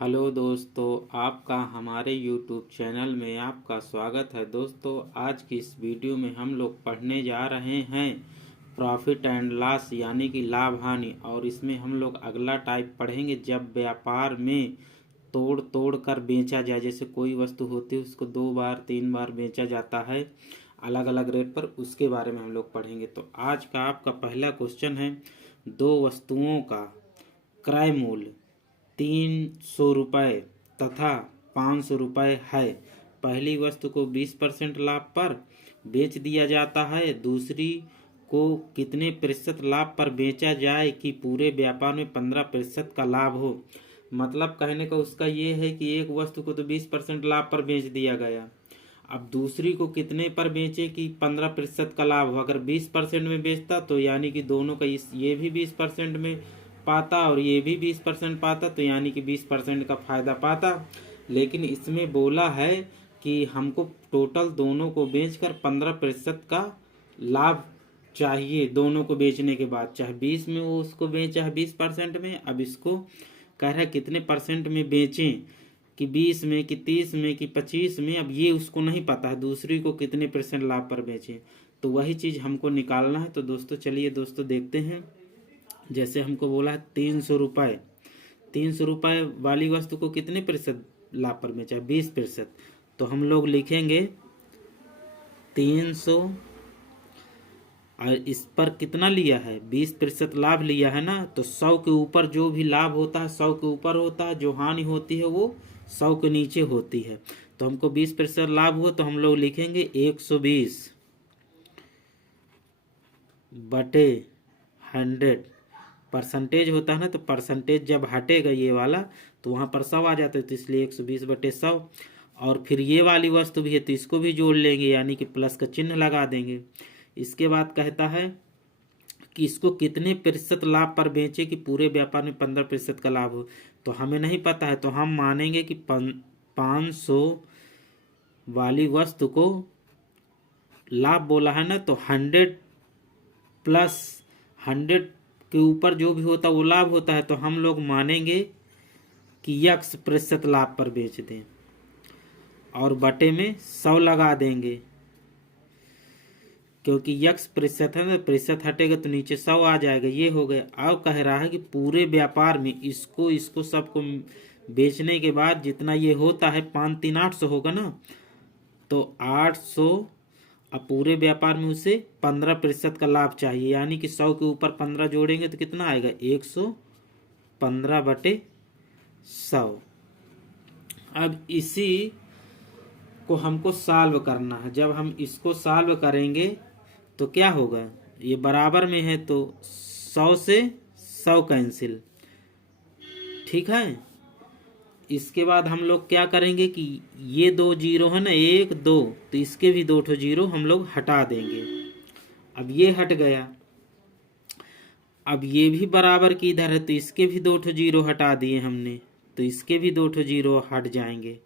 Hello दोस्तों, आपका हमारे YouTube चैनल में आपका स्वागत है। दोस्तों, आज की इस वीडियो में हम लोग पढ़ने जा रहे हैं प्रॉफिट एंड लॉस यानी कि लाभ हानि। और इसमें हम लोग अगला टाइप पढ़ेंगे जब व्यापार में तोड़ तोड़ कर बेचा जाए। जैसे कोई वस्तु होती है उसको 2 बार 3 बार बेचा जाता है अलग अलग रेट पर, उसके बारे में हम लोग पढ़ेंगे। तो आज का आपका पहला क्वेश्चन है, दो वस्तुओं का क्रय मूल्य 300 रुपये तथा 500 रुपये है। पहली वस्तु को 20% लाभ पर बेच दिया जाता है, दूसरी को कितने प्रतिशत लाभ पर बेचा जाए कि पूरे व्यापार में 15% का लाभ हो। मतलब कहने का उसका ये है कि एक वस्तु को तो 20% लाभ पर बेच दिया गया, अब दूसरी को कितने पर बेचे कि 15% का लाभ हो। अगर 20% में बेचता तो यानी कि दोनों का ये भी 20% में पाता और ये भी 20% पाता, तो यानी कि 20% का फायदा पाता। लेकिन इसमें बोला है कि हमको टोटल दोनों को बेचकर 15% का लाभ चाहिए। दोनों को बेचने के बाद चाहे 20 में वो उसको बेचा है 20% में, अब इसको कह रहा है कितने परसेंट में बेचें, कि 20 में कि 30 में कि 25 में। अब ये उसको नहीं पता है दूसरी को कितने % लाभ पर बेचें, तो वही चीज़ हमको निकालना है। तो दोस्तों चलिए दोस्तों देखते हैं। जैसे हमको बोला है 300 रुपये वाली वस्तु को कितने प्रतिशत लाभ पर बेचा है, 20%। तो हम लोग लिखेंगे 300 और इस पर कितना लिया है, 20% लाभ लिया है ना। तो 100 के ऊपर जो भी लाभ होता है 100 के ऊपर होता है, जो हानि होती है वो 100 के नीचे होती है। तो हमको 20% लाभ हुआ तो हम लोग लिखेंगे 120 बटे 100। परसेंटेज होता है ना, तो परसेंटेज जब हटेगा ये वाला तो वहाँ पर 100 आ जाता है, तो इसलिए 120 बटे 100। और फिर ये वाली वस्तु भी है तो इसको भी जोड़ लेंगे, यानी कि प्लस का चिन्ह लगा देंगे। इसके बाद कहता है कि इसको कितने प्रतिशत लाभ पर बेचे कि पूरे व्यापार में 15% का लाभ हो। तो हमें नहीं पता है, तो हम मानेंगे कि 500 वाली वस्तु को लाभ बोला है ना, तो 100 प्लस 100 के ऊपर जो भी होता वो लाभ होता है। तो हम लोग मानेंगे कि x% लाभ पर बेच दें और बटे में 100 लगा देंगे, क्योंकि x% है ना, प्रतिशत हटेगा तो नीचे 100 आ जाएगा। ये हो गया। अब कह रहा है कि पूरे व्यापार में इसको सबको बेचने के बाद जितना ये होता है 5 3 800 होगा ना, तो 800। अब पूरे व्यापार में उसे 15% का लाभ चाहिए, यानी कि 100 के ऊपर 15 जोड़ेंगे तो कितना आएगा, 115 बटे 100। अब इसी को हमको सॉल्व करना है। जब हम इसको सॉल्व करेंगे तो क्या होगा, ये बराबर में है तो 100 से 100 कैंसिल, ठीक है। इसके बाद हम लोग क्या करेंगे कि ये 2 जीरो है ना, 1 2, तो इसके भी 2 जीरो हम लोग हटा देंगे। अब ये हट गया। अब ये भी बराबर की इधर है तो इसके भी 2 जीरो हटा दिए हमने, तो इसके भी 2 जीरो हट जाएंगे।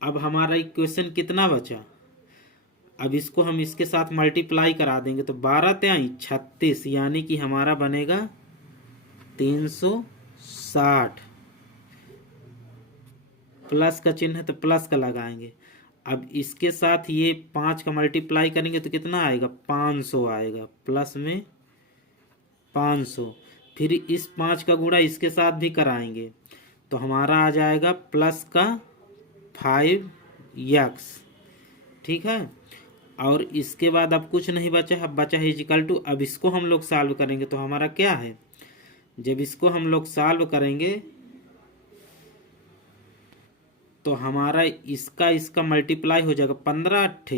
अब हमारा इक्वेशन कितना बचा, अब इसको हम इसके साथ मल्टीप्लाई करा देंगे तो 12 त्याई 36, यानी कि हमारा बनेगा 360। प्लस का चिन्ह है तो प्लस का लगाएंगे। अब इसके साथ ये 5 का मल्टीप्लाई करेंगे तो कितना आएगा, 500 आएगा, प्लस में 500। फिर इस 5 का गुणा इसके साथ भी कराएंगे तो हमारा आ जाएगा प्लस का 5x, ठीक है। और इसके बाद अब कुछ नहीं बचा, अब बचा है इक्वल टू। अब इसको हम लोग सॉल्व करेंगे तो हमारा क्या है, जब इसको हम लोग सॉल्व करेंगे तो हमारा इसका मल्टीप्लाई हो जाएगा। 15 8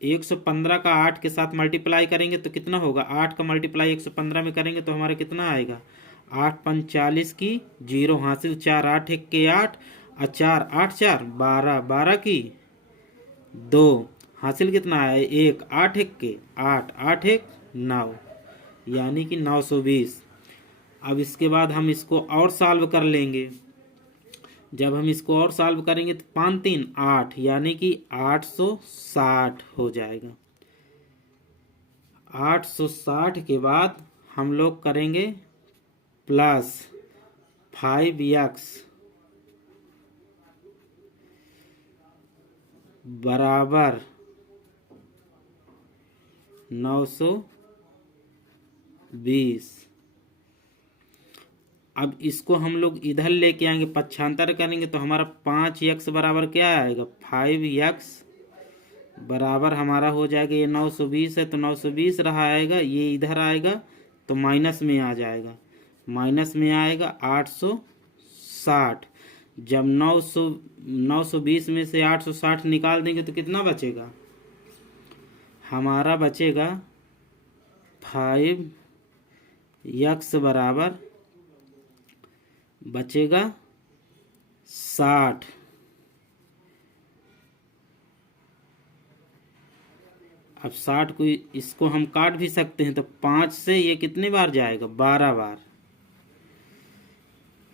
115 का 8 के साथ मल्टीप्लाई करेंगे तो कितना होगा, 8 का मल्टीप्लाई 115 में करेंगे तो हमारा कितना आएगा, 8 5 40 की जीरो हासिल, 4 8 1 के 8 और 4 8 4 12 12 की 2 हासिल, कितना आया 1 8 1 के 8 8 1 9, यानी कि 920। अब इसके बाद हम इसको और सॉल्व कर लेंगे। जब हम इसको और सॉल्व करेंगे तो 5 3 8, यानी कि 860 हो जाएगा। 860 के बाद हम लोग करेंगे प्लस 5x बराबर 920। अब इसको हम लोग इधर लेके आएंगे, पक्षांतर करेंगे तो हमारा 5x बराबर क्या आएगा, 5x बराबर हमारा हो जाएगा, ये 920 है तो 920 रहा आएगा, ये इधर आएगा तो माइनस में आ जाएगा, माइनस में आएगा 860। जब 920 में से 860 निकाल देंगे तो कितना बचेगा, हमारा बचेगा 5x बराबर बचेगा 60। अब 60 को इसको हम काट भी सकते हैं तो 5 से ये कितने बार जाएगा, 12 बार।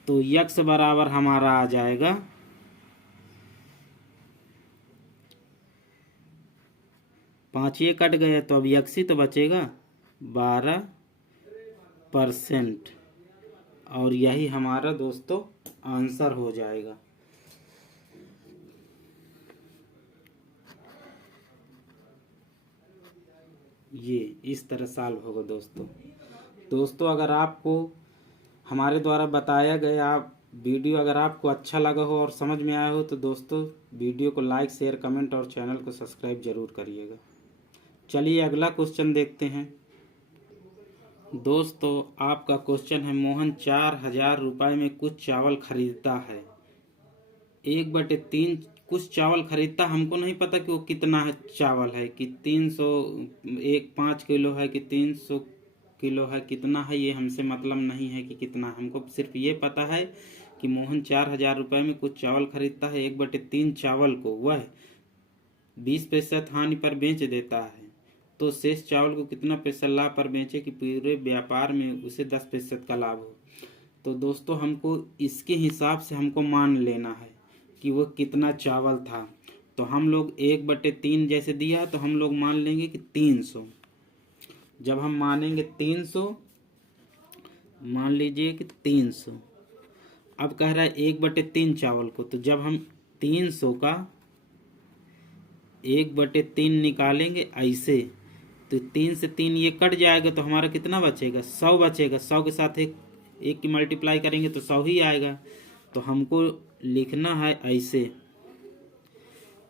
तो x बराबर हमारा आ जाएगा 5 ये कट गया तो अब x ही तो बचेगा 12%। और यही हमारा दोस्तों आंसर हो जाएगा। ये इस तरह सॉल्व होगा दोस्तों अगर आपको हमारे द्वारा बताया गया वीडियो अगर आपको अच्छा लगा हो और समझ में आया हो तो दोस्तों वीडियो को लाइक शेयर कमेंट और चैनल को सब्सक्राइब जरूर करिएगा। चलिए अगला क्वेश्चन देखते हैं। दोस्तों आपका क्वेश्चन है, मोहन 4000 रुपये में कुछ चावल खरीदता है, 1/3 कुछ चावल खरीदता, हमको नहीं पता कि वो कितना है चावल है, कि 5 किलो है कि 300 किलो है, कितना है ये हमसे मतलब नहीं है कि कितना, हमको सिर्फ ये पता है कि मोहन 4000 रुपये में कुछ चावल खरीदता है, 1/3 चावल को वह 20% हानि पर बेच देता है, तो शेष चावल को कितना पैसा लाभ पर बेचे कि पूरे व्यापार में उसे 10% का लाभ हो। तो दोस्तों हमको इसके हिसाब से हमको मान लेना है कि वो कितना चावल था। तो हम लोग 1/3 जैसे दिया तो हम लोग मान लेंगे कि 300। जब हम मानेंगे 300, मान लीजिए कि 300, अब कह रहा है 1/3 चावल को, तो जब हम 300 का 1/3 निकालेंगे ऐसे तो 3 से 3 ये कट जाएगा तो हमारा कितना बचेगा, 100 बचेगा। 100 के साथ एक की मल्टीप्लाई करेंगे तो 100 ही आएगा। तो हमको लिखना है ऐसे,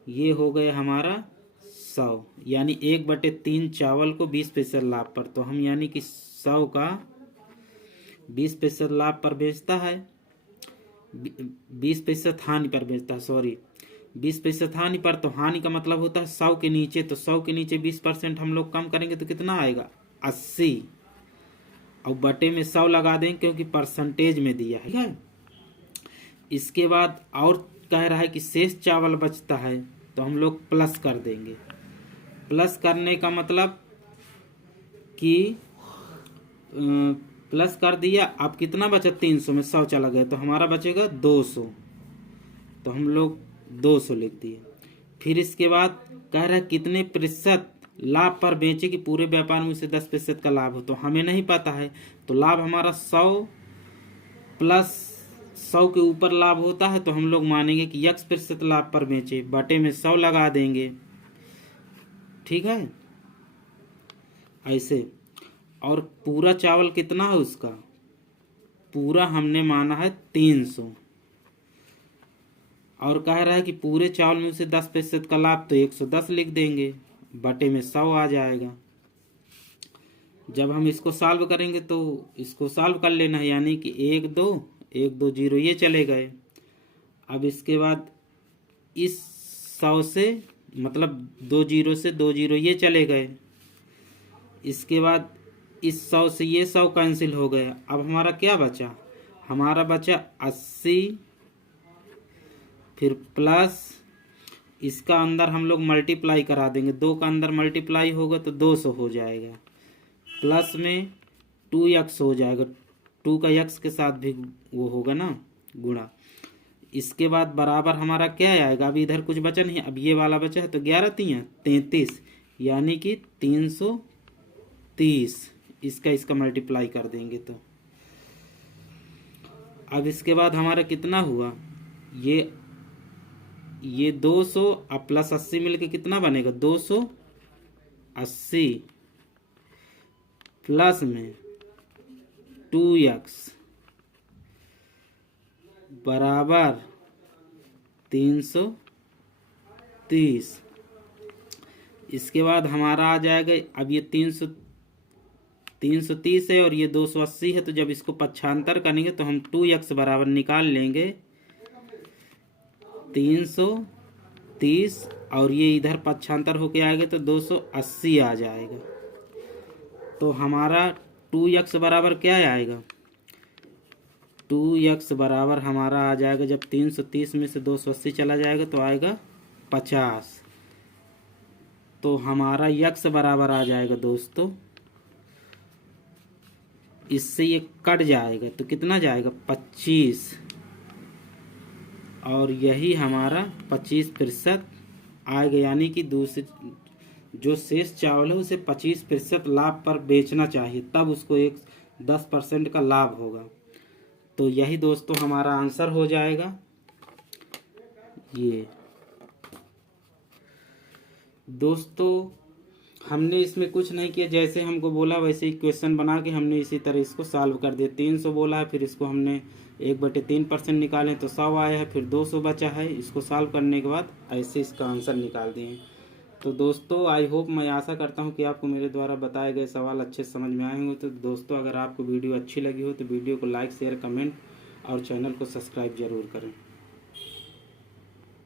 ये हो गया हमारा 100, यानी 1/3 चावल को 20% लाभ पर, तो हम यानी कि 100 का 20% लाभ पर बेचता है, 20% हानि पर बेचता है, सॉरी 20% हानि पर। तो हानि का मतलब होता है 100 के नीचे, तो 100 के नीचे 20% हम लोग कम करेंगे तो कितना आएगा, 80, और बटे में 100 लगा देंगे क्योंकि परसेंटेज में दिया है। इसके बाद और कह रहा है कि शेष चावल बचता है तो हम लोग प्लस कर देंगे। प्लस करने का मतलब कि प्लस कर दिया, अब कितना बचा, 300 में 100 चला गया तो हमारा बचेगा 200, तो हम लोग 200 लिख दिए। फिर इसके बाद कह रहा है कितने प्रतिशत लाभ पर बेचे कि पूरे व्यापार में उसे 10% का लाभ हो, तो हमें नहीं पता है। तो लाभ हमारा 100 प्लस 100 के ऊपर लाभ होता है तो हम लोग मानेंगे कि x% लाभ पर बेचे, बटे में 100 लगा देंगे, ठीक है ऐसे। और पूरा चावल कितना है उसका, पूरा हमने माना है 300, और कह रहा है कि पूरे चावल में उसे 10% का लाभ, तो 110 लिख देंगे, बटे में 100 आ जाएगा। जब हम इसको सॉल्व करेंगे तो इसको सॉल्व कर लेना है, यानी कि 1 2 0 ये चले गए। अब इसके बाद इस 100 से मतलब 2 0 से 2 0 ये चले गए। इसके बाद इस 100 से ये 100 कैंसिल हो गया। अब हमारा क्या बचा, हमारा बचा 80, फिर प्लस इसका अंदर हम लोग मल्टीप्लाई करा देंगे, 2 का अंदर मल्टीप्लाई होगा तो 200 हो जाएगा, प्लस में 2x हो जाएगा, 2 का x के साथ भी वो होगा ना गुणा। इसके बाद बराबर हमारा क्या आएगा, अभी इधर कुछ बचा नहीं, अब ये वाला बचा है तो 11 3 33, यानी कि 330, इसका मल्टीप्लाई कर देंगे तो अब इसके बाद हमारा कितना हुआ, ये 200 अब प्लस 80 मिलके कितना बनेगा, 280 प्लस में 2x बराबर 330। इसके बाद हमारा आ जाएगा, अब ये 330 है और ये 280 है, तो जब इसको पक्षांतर करेंगे तो हम 2x बराबर निकाल लेंगे 330 और ये इधर पक्षांतर होके आएगा तो 280 आ जाएगा। तो हमारा 2x बराबर क्या आएगा, 2x बराबर हमारा आ जाएगा, जब 330 में से 280 चला जाएगा तो आएगा 50। तो हमारा x बराबर आ जाएगा दोस्तों, इससे ये कट जाएगा तो कितना जाएगा, 25। और यही हमारा 25% आएगा, यानी कि दूसरी जो शेष चावल है उसे 25% लाभ पर बेचना चाहिए, तब उसको 10% का लाभ होगा। तो यही दोस्तों हमारा आंसर हो जाएगा। ये दोस्तों हमने इसमें कुछ नहीं किया, जैसे हमको बोला वैसे ही क्वेश्चन बना के हमने इसी तरह इसको सॉल्व कर दिया। 300 बोला है, फिर इसको हमने 1/3% निकाले तो 100 आया है, फिर 200 बचा है, इसको सॉल्व करने के बाद ऐसे इसका आंसर निकाल दिए। तो दोस्तों आई होप, मैं आशा करता हूँ कि आपको मेरे द्वारा बताए गए सवाल अच्छे समझ में आए होंगे। तो दोस्तों अगर आपको वीडियो अच्छी लगी हो तो वीडियो को लाइक शेयर कमेंट और चैनल को सब्सक्राइब जरूर करें।